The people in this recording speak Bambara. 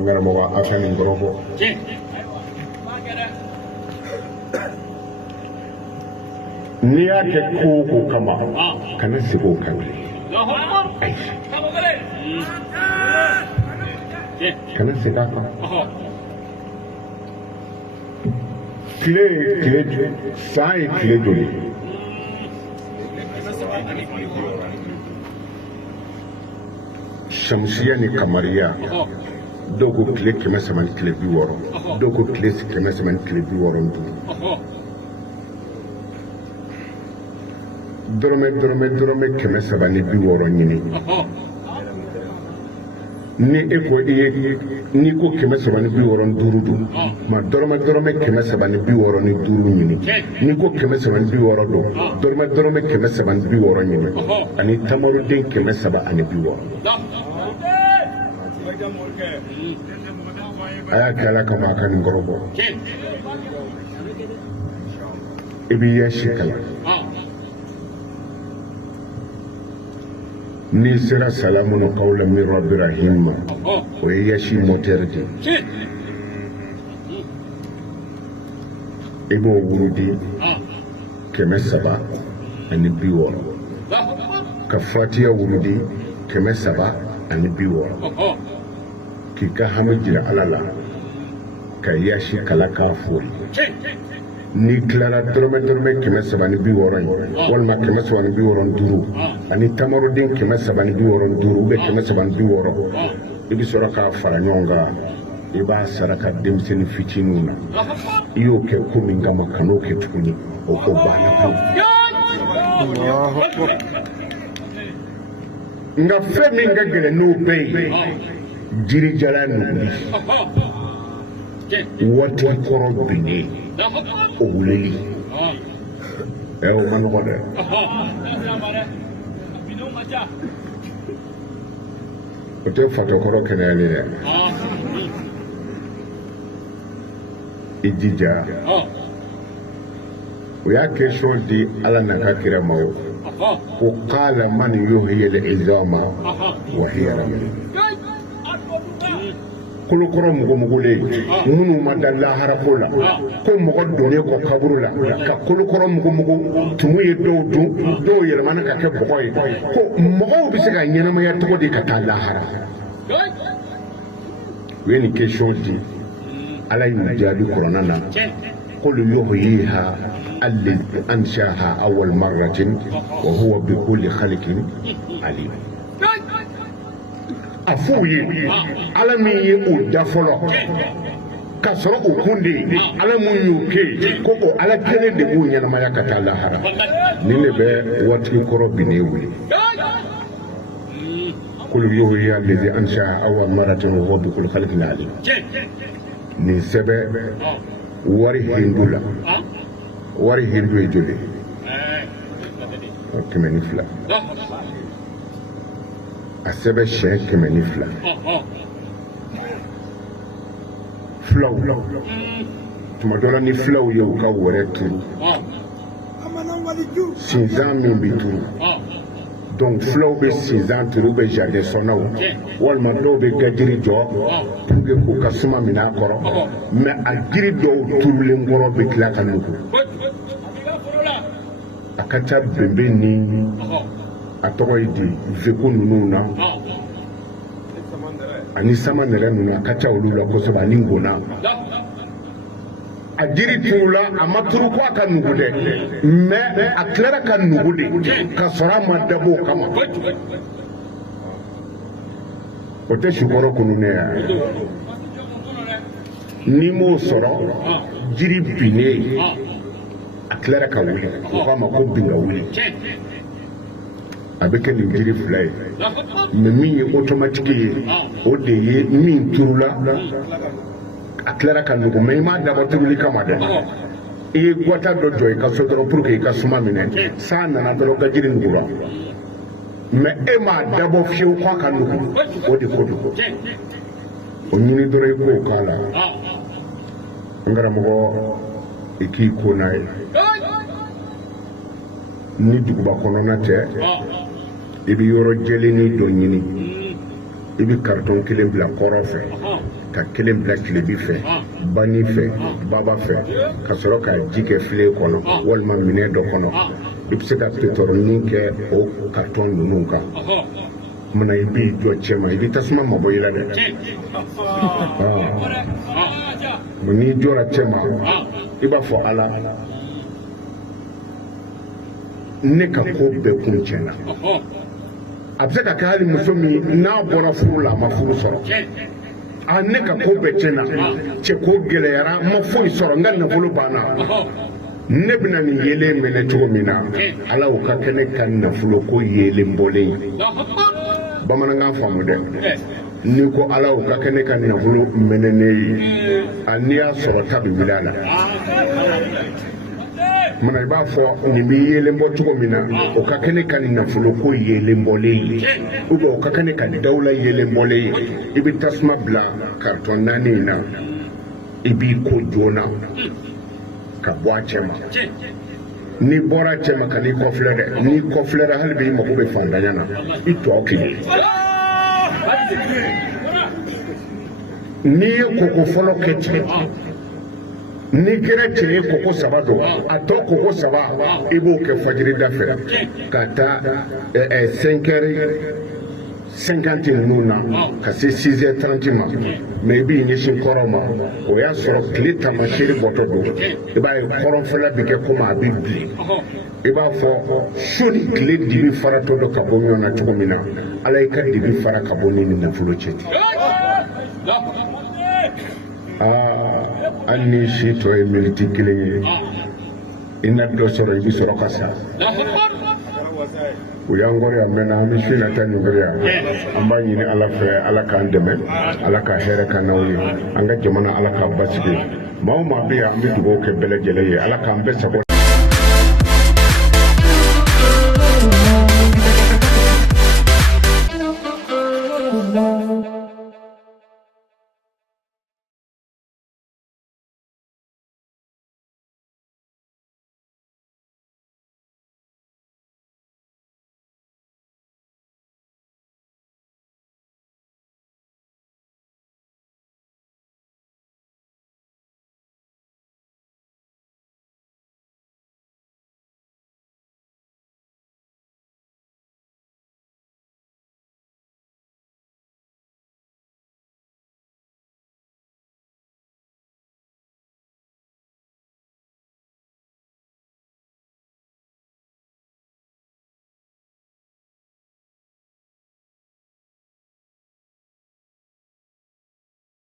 ngara mo afani ngorobo ni ya ke ko kama kana sigo kan kana siga ka kile sai kile joli shamsiya ni kamariya dogo kile kɛmɛ saba ni kile 60 dogo kile kɛmɛ saba ni kile 65 dɔrɔmɛ kɛmɛ saba ni 60 ɲini ni e ko ni ko kɛmɛ saba ni 65 don ma dɔrɔmɛ kɛmɛ saba ni 65 ɲini ni ko kɛmɛ saba ni 60 don dɔrɔmɛ kɛmɛ saba ni 60 ɲini ani tamaruden kɛmɛ saba ani 60 aya kala kama kan ngorobo ibi yashi kala ni sira salamun qawlan min rabbir rahim o yashi moterdi ibo wurudi keme saba ani biwo ka fatiya wurudi keme saba ani biwo kika hamijira alala ka yashi kala ka fori ni klara dɔrɔmɛ kɛmɛ saba ni 60 walima kɛmɛ saba ni 65 ani tamaruden kɛmɛ saba ni 65 ubiyɛn kɛmɛ saba ni 60 i bi sɔrɔ k'a fara ɲɔgɔn kan i b'a saraka denmisɛnnin fitininw na i y'o kɛ ko min kama kan'o kɛ tuguni o ko banna pewu nka fɛn min ka gɛlɛn n'o bɛɛ ye jirijala nuguli waati kɔrɔ binnen o wulili o ma nɔgɔ dɛ o tɛ fatɔkɔrɔ kɛnɛyali dɛ i jija o y'a question di ala n'a ka kira ma o ko qala man yuhyi al-izama wa hiya ramim kolokɔrɔ mɔgɔlen minnu ma da lahara ko la ko mɔgɔ donnen kɔ kaburu la ka kolokɔrɔ mɔgɔ tumu ye dɔw dun dɔw yɛlɛmana ka kɛ bɔgɔ ye ko mɔgɔw bɛ se ka ɲɛnamaya cogo di ka taa lahara u ye nin question di ala y'u jaabi kuranna na qul yuhyiha allazi anshaha awwal marratin wa huwa bi kulli khalqin alim a f'u ye ala min ye o da fɔlɔ ka sɔrɔ o kun de ye ala mun y'o kɛ ko o ala kelen de b'u ɲɛnamaya ka taa lahara ni ne bɛ waati kɔrɔ bi ne wuli qul yuhyiha allazi anshaha awwal marratin wa huwa bi kulli khalqin alim nin sɛbɛn wari hindu la wari hindu ye joli 102 a sɛbɛn siyɛn 102 filaw tuma dɔ la ni filaw ye u ka wɛrɛ turu sinzan min bɛ turu donc filaw bɛ sinzan turu u bɛ jardin sɔnnaw walima dɔw bɛ gajiri jɔ pour que k'u ka suma minɛ a kɔrɔ mais a jiri dɔw turulen kɔrɔ bɛ tila ka nugu a ka ca bɛnbɛn ni a tɔgɔ ye di veko ninnu na ani sama nɛrɛ ninnu a ka ca olu la kosɛbɛ ani ngona a jiri turula a ma turu ko a ka nugu dɛ mais a tilara ka nugu de ka sɔrɔ a ma dabɔ o kama o tɛ sukɔrɔ kunu ne ya ni m'o sɔrɔ jiri binnen a tilara ka wuli o k'a ma ko bin ka wuli a bɛ kɛ nin jiri fila ye mais min ye automatique ye o de ye min turula a tilara ka nugu mais i m'a dabɔ turuli kama dɛ i ye gwata dɔ jɔ i ka so dɔrɔn pour que i ka suma minɛ san nana dɔrɔn ka jiri nugura mais e m'a dabɔ fiyewu k'a ka nugu o de ko don o ɲini dɔrɔn i k'o k'a la n karamɔgɔ i k'i ko n'a ye ni duguba kɔnɔna tɛ i bɛ yɔrɔ jɛlenni dɔ ɲini i bɛ carton kelen bila kɔrɔ fɛ ka kelen bila tilebi fɛ bani fɛ baba fɛ ka sɔrɔ ka ji kɛ filen kɔnɔ walima minɛn dɔ kɔnɔ i bɛ se ka pétrole kɛ o carton ninnu kan mana i b'i jɔ cɛ ma i bɛ tasuma mabɔ i la dɛ n'i jɔra cɛ ma i b'a fɔ ala ne ka ko bɛɛ kun tiɲɛna a bɛ se ka kɛ hali muso min n'a bɔra furu la a ma furu sɔrɔ ne ka ko bɛɛ tiɲɛna cɛ ko gɛlɛyara n ma foyi sɔrɔ n ka nafolo banna ne bɛna nin yelen minɛ cogo min na ala o ka kɛ ne ka nafolo ko yelen bɔlen bamanankan faamu dɛ n'i ko ala o ka kɛ ne ka nafolo minɛnen ye n'i y'a sɔrɔ ta bɛ wuli a la mana i b'a fɔ nin bɛ yelen bɔ cogo min na o ka kɛ ne ka nafolo ko yelen bɔlen ye ou bien o ka kɛ ne ka dawula yelen bɔlen ye i bɛ tasuma bila carton 4 in na i b'i ko joona ka bɔ a cɛ ma n'i bɔra a cɛ ma ka n'i kɔfilɛ dɛ n'i kɔfilɛra hali bi i mago bɛ fantanya na i tɔ kelen n'i ye koko fɔlɔ kɛ tigɛ ni kɛra cɛ ye koko 3 don a tɔ koko 3 i b'o kɛ fajiri da fɛ ka taa 5h50 ninnu na ka se 6h30 ma mais i b'i ɲɛsin kɔrɔ ma o y'a sɔrɔ tile tamasiri bɔtɔ don i b'a ye kɔrɔnfɛla bɛ kɛ komi a bɛ bilen i b'a fɔ su ni tile dibi faratɔ dɔ ka bɔ ɲɔgɔn na cogo min na ala y'i ka dibi fara ka bɔ ni nafolo cɛ ten hali ni si tɔ ye miniti 1 ye i na dɔ sɔrɔ i bɛ sɔrɔ ka sa o y'an kɔrɔ yan mɛnna an bɛ su na taa nin kɔrɔ yan an b'a ɲini ala fɛ ala k'an dɛmɛ ala ka hɛrɛ ka n'aw ye an ka jamana ala k'a basigi maa o maa bɛ yan an bɛ dugawu kɛ bɛɛ lajɛlen ye ala k'an bɛɛ sago